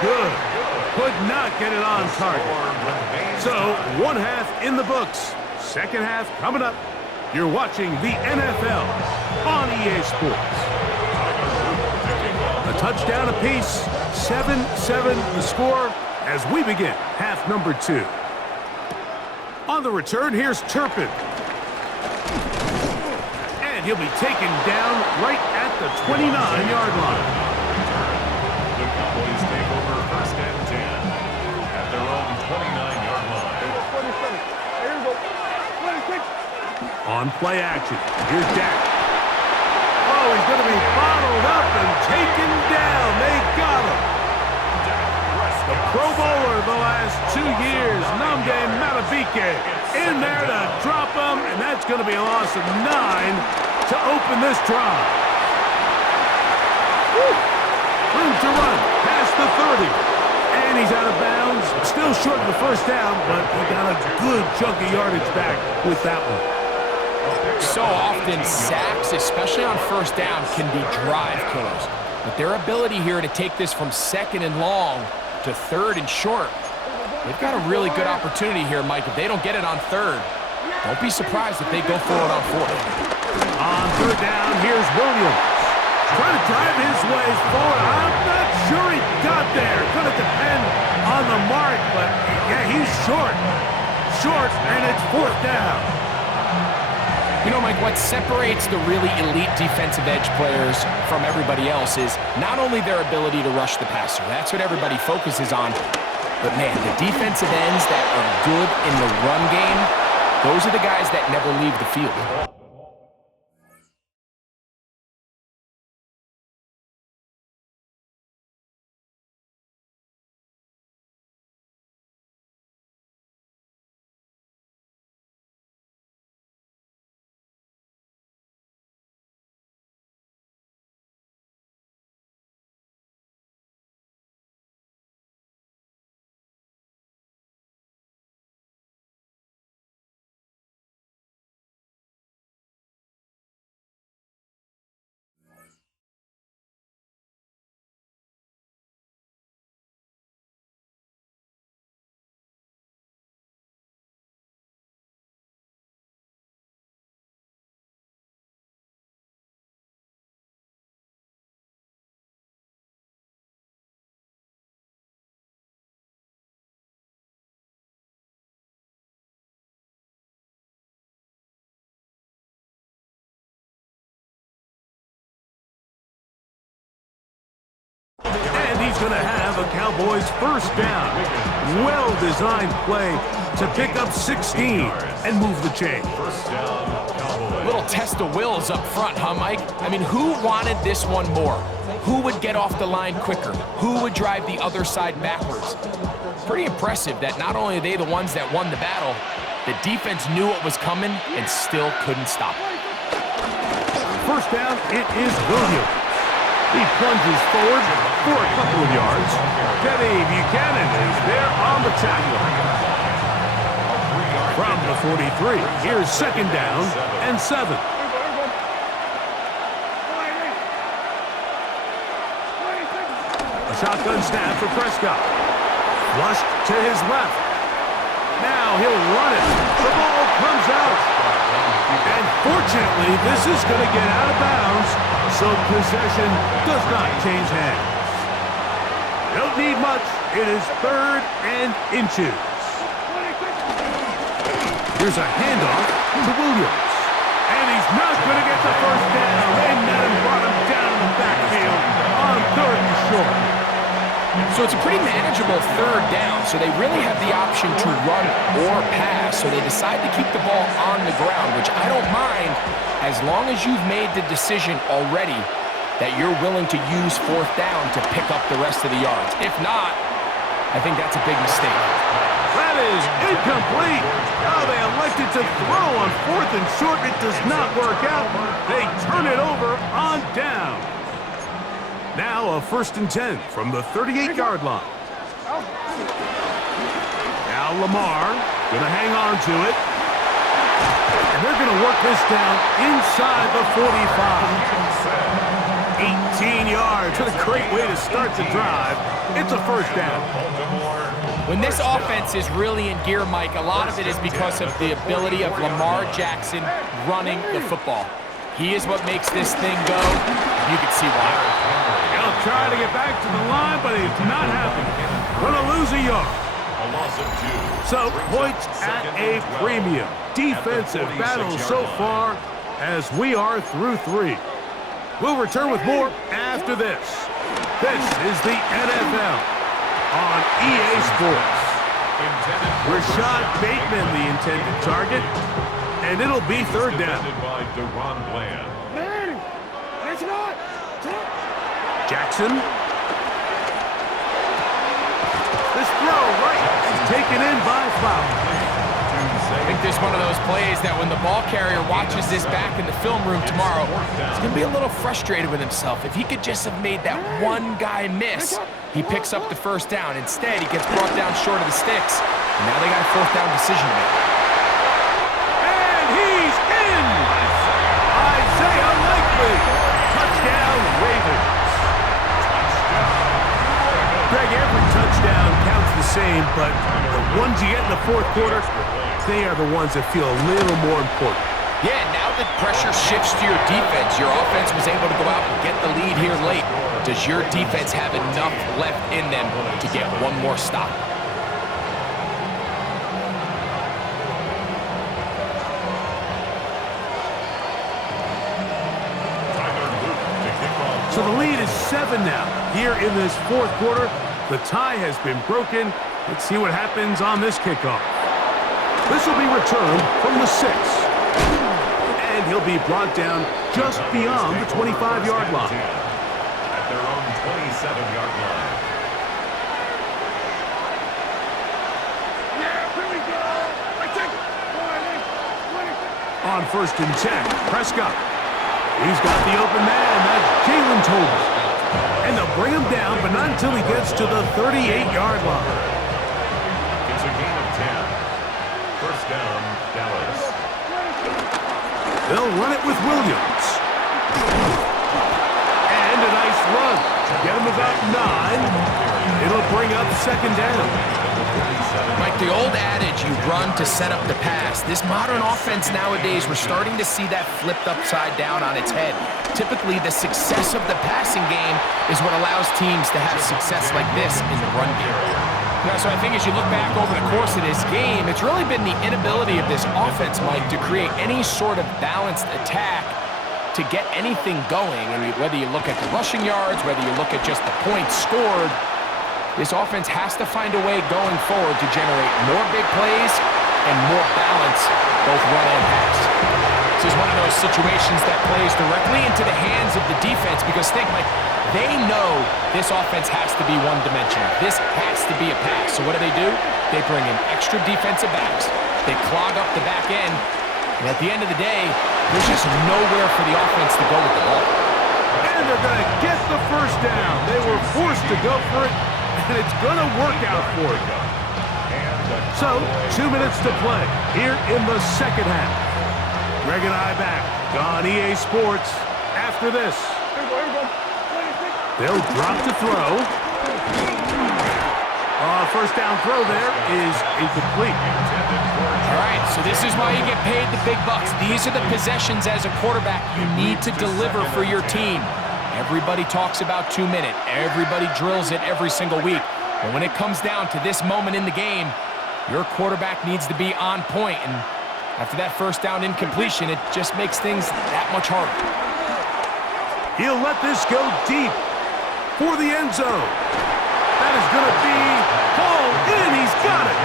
good. Could not get it on target. So, one half in the books. Second half coming up. You're watching the NFL on EA Sports. A touchdown apiece. 7-7 the score as we begin half number 2. On the return, here's Turpin. And he'll be taken down right at the 29-yard line. The Cowboys take over first and 10 at their own 29-yard line. On play action, here's Dak. Oh, he's going to be bottled up and taken down. They got him. The Pro Bowler the last 2 years, Nnamdi Madubuike, in there to drop him, and that's going to be a loss of 9 to open this drive. Woo. Room to run past the 30, and he's out of bounds. Still short of the first down, but he got a good chunk of yardage back with that one. So often, sacks, especially on first down, can be drive killers. But their ability here to take this from second and long to third and short, they've got a really good opportunity here, Mike. If they don't get it on third, don't be surprised if they go for it on fourth. On third down, here's Williams. Trying to drive his way forward. I'm not sure he got there. Going to depend on the mark, but yeah, he's short. Short, and it's fourth down. You know, Mike, what separates the really elite defensive edge players from everybody else is not only their ability to rush the passer. That's what everybody focuses on. But, man, the defensive ends that are good in the run game, those are the guys that never leave the field. And he's going to have a Cowboys first down. Well-designed play to pick up 16 and move the chain. Little test of wills up front, huh, Mike? I mean, who wanted this one more? Who would get off the line quicker? Who would drive the other side backwards? Pretty impressive that not only are they the ones that won the battle, the defense knew what was coming and still couldn't stop it. First down, it is Williams. He plunges forward for a couple of yards. Kenny Buchanan is there on the tackle. From the 43, here's second down and 7. A shotgun snap for Prescott. Flushed to his left. Now he'll run it. The ball comes out. And fortunately, this is going to get out of bounds, so possession does not change hands. Don't need much. It is third and inches. Here's a handoff to Williams. And he's not going to get the first down. They met him, brought him down in the backfield on third and short. So it's a pretty manageable third down, so they really have the option to run or pass, so they decide to keep the ball on the ground, which I don't mind as long as you've made the decision already that you're willing to use fourth down to pick up the rest of the yards. If not, I think that's a big mistake. That is incomplete. Oh, they elected to throw on fourth and short. It does not work out. They turn it over on down. Now a first and 10 from the 38-yard line. Now Lamar going to hang on to it. And they're going to work this down inside the 45. 18 yards. What a great way to start the drive. It's It's a first down. When this offense is really in gear, Mike, a lot of it is because of the ability of Lamar Jackson running the football. He is what makes this thing go. You can see why. He'll try to get back to the line, but he's not happening. Gonna lose a yard. A loss of 2. So, points at a premium. Defensive battle so far as we are through 3. We'll return with more after this. This is the NFL on EA Sports. Rashad Bateman, the intended target, and it'll be third down. Jackson. This throw right is taken in by foul. I think there's one of those plays that when the ball carrier watches this back in the film room tomorrow, he's going to be a little frustrated with himself. If he could just have made that one guy miss, he picks up the first down. Instead, he gets brought down short of the sticks, and now they got a fourth down decision to make. And he's in! Isaiah Likely! Touchdown, Ravens! Greg, every touchdown counts the same, but the ones you get in the fourth quarter, they are the ones that feel a little more important. Yeah, now that pressure shifts to your defense, your offense was able to go out and get the lead here late. Does your defense have enough left in them to get one more stop? So the lead is 7 now. Here in this fourth quarter, the tie has been broken. Let's see what happens on this kickoff. This will be returned from the 6. And he'll be brought down just beyond the 25-yard line. At their own 27-yard line. On 1st and 10, Prescott. He's got the open man. That's Jalen Tolbert. And they'll bring him down, but not until he gets to the 38-yard line. It's a gain of 10. First down, Dallas. They'll run it with Williams. And a nice run. Get him about 9. It'll bring up second down. Like the old adage, you run to set up the pass. This modern offense nowadays, we're starting to see that flipped upside down on its head. Typically, the success of the passing game is what allows teams to have success like this in the run game. Yeah, so I think as you look back over the course of this game, it's really been the inability of this offense, Mike, to create any sort of balanced attack to get anything going. I mean, whether you look at the rushing yards, whether you look at just the points scored, this offense has to find a way going forward to generate more big plays and more balance, both run and pass. This is one of those situations that plays directly into the hands of the defense because think, Mike, they know this offense has to be one-dimensional. This has to be a pass. So what do? They bring in extra defensive backs. They clog up the back end. And at the end of the day, there's just nowhere for the offense to go with the ball. And they're going to get the first down. They were forced to go for it. And it's going to work out for you. So, 2 minutes to play here in the second half. Greg and I back on EA Sports after this. They'll drop to throw. First down throw there is incomplete. All right, so this is why you get paid the big bucks. These are the possessions as a quarterback you need to deliver for your team. Everybody talks about 2 minutes. Everybody drills it every single week. But when it comes down to this moment in the game, your quarterback needs to be on point. And after that first down incompletion, it just makes things that much harder. He'll let this go deep for the end zone. That is going to be called in. He's got it.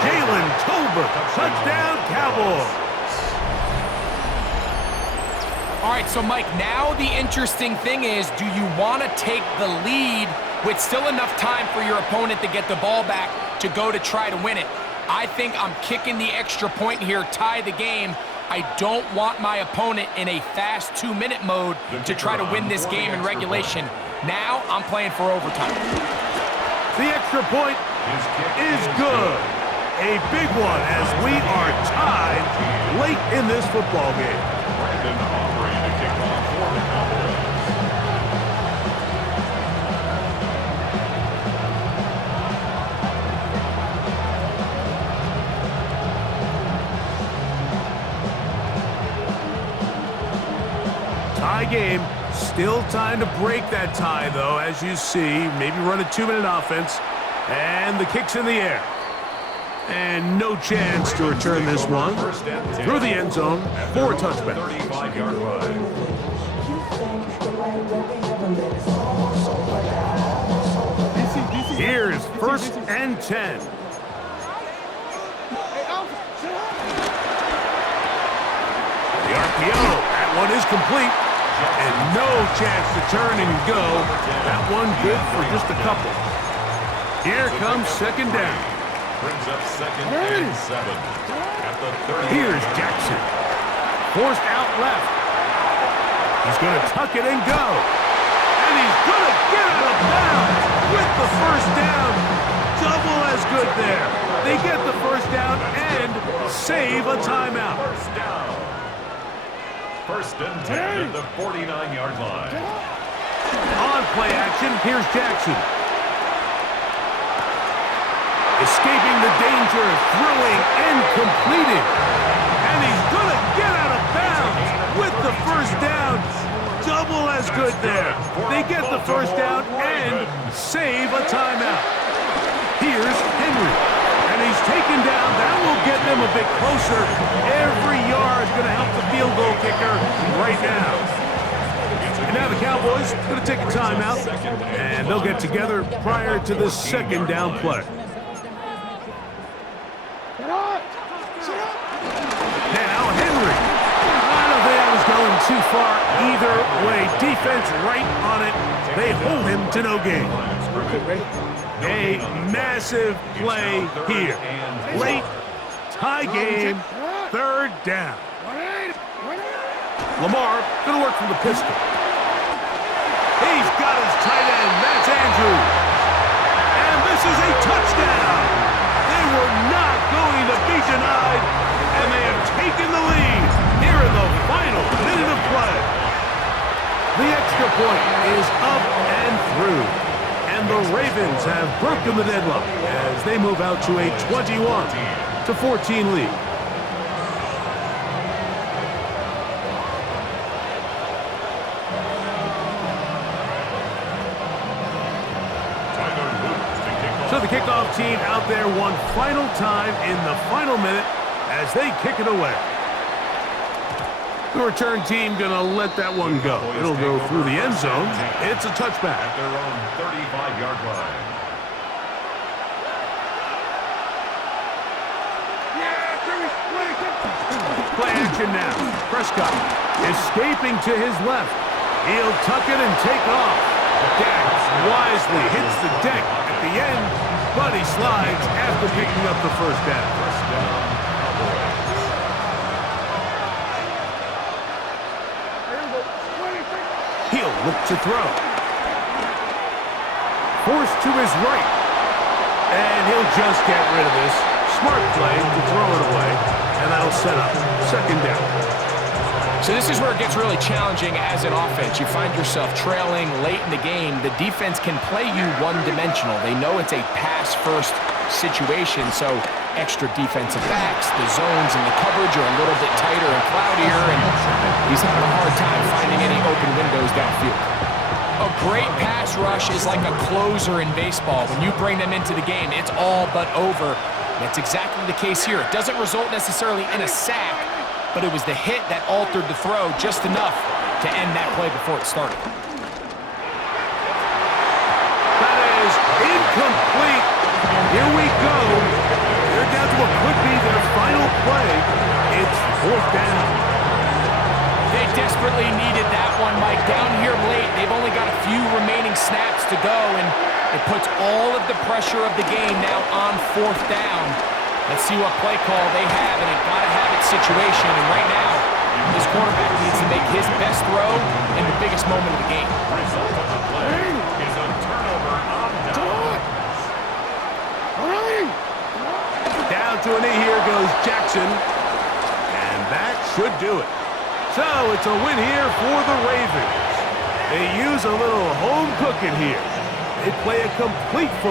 Jalen Tolbert, touchdown Cowboys. All right, so Mike, now the interesting thing is, do you want to take the lead with still enough time for your opponent to get the ball back to go to try to win it? I think I'm kicking the extra point here, tie the game. I don't want my opponent in a fast 2-minute mode to try to win this game in regulation. Now I'm playing for overtime. The extra point is good. A big one as we are tied late in this football game. game. Still time to break that tie, though, as you see. Maybe run a 2-minute offense. And the kick's in the air. And no chance to return this one. Through the end zone for a touchback. 35-yard line. Here's 1st and 10. The RPO. That one is complete. And no chance to turn and go. That one good for just a couple. Here comes 2nd down. Brings up 2nd and 7. At the 30. Here's Jackson. Forced out left. He's going to tuck it and go. And he's going to get out of bounds with the 1st down. Double as good there. They get the 1st down and save a timeout. 1st down. 1st and 10 at the 49-yard line. On play action, here's Jackson. Escaping the danger, throwing and completing. And he's going to get out of bounds with the 1st down. Double as good there. They get the 1st down and save a timeout. Here's Henry. And he's taken down. That will get them a bit closer. Every yard going to help the field goal kicker right now. And now the Cowboys going to take a timeout. And they'll get together prior to the 2nd down play. Now Henry. I don't think that was going too far either way. Defense right on it. They hold him to no gain. A massive play here. Late tie game. 3rd down. Lamar going to work from the pistol. He's got his tight end. That's Andrews. And this is a touchdown. They were not going to be denied. And they have taken the lead here in the final minute of play. The extra point is up and through. And the Ravens have broken the deadlock as they move out to a 21-14 lead. So the kickoff team out there one final time in the final minute as they kick it away. The return team going to let that one go. It'll go through the end zone. It's a touchback. At their own 35-yard line. Play action now. Prescott escaping to his left. He'll tuck it and take off. Dax wisely hits the deck at the end, but he slides after picking up the 1st down. 1st down, Cowboys. He'll look to throw. Forced to his right. And he'll just get rid of this. Smart play to throw it away. And that'll set up 2nd down. So this is where it gets really challenging as an offense. You find yourself trailing late in the game. The defense can play you one-dimensional. They know it's a pass-first situation, so extra defensive backs, the zones and the coverage are a little bit tighter and cloudier, and he's having a hard time finding any open windows downfield. A great pass rush is like a closer in baseball. When you bring them into the game, it's all but over. That's exactly the case here. It doesn't result necessarily in a sack, but it was the hit that altered the throw just enough to end that play before it started. That is incomplete. Here we go. They're down to what could be their final play. It's 4th down. They desperately needed that one, Mike. Down here late, they've only got a few remaining snaps to go, and it puts all of the pressure of the game now on 4th down. Let's see what play call they have in a gotta-have-it situation. And right now, this quarterback needs to make his best throw in the biggest moment of the game. Result of the play is a turnover on downs. Down to a knee here goes Jackson. And that should do it. So it's a win here for the Ravens. They use a little home cooking here. They play a complete football.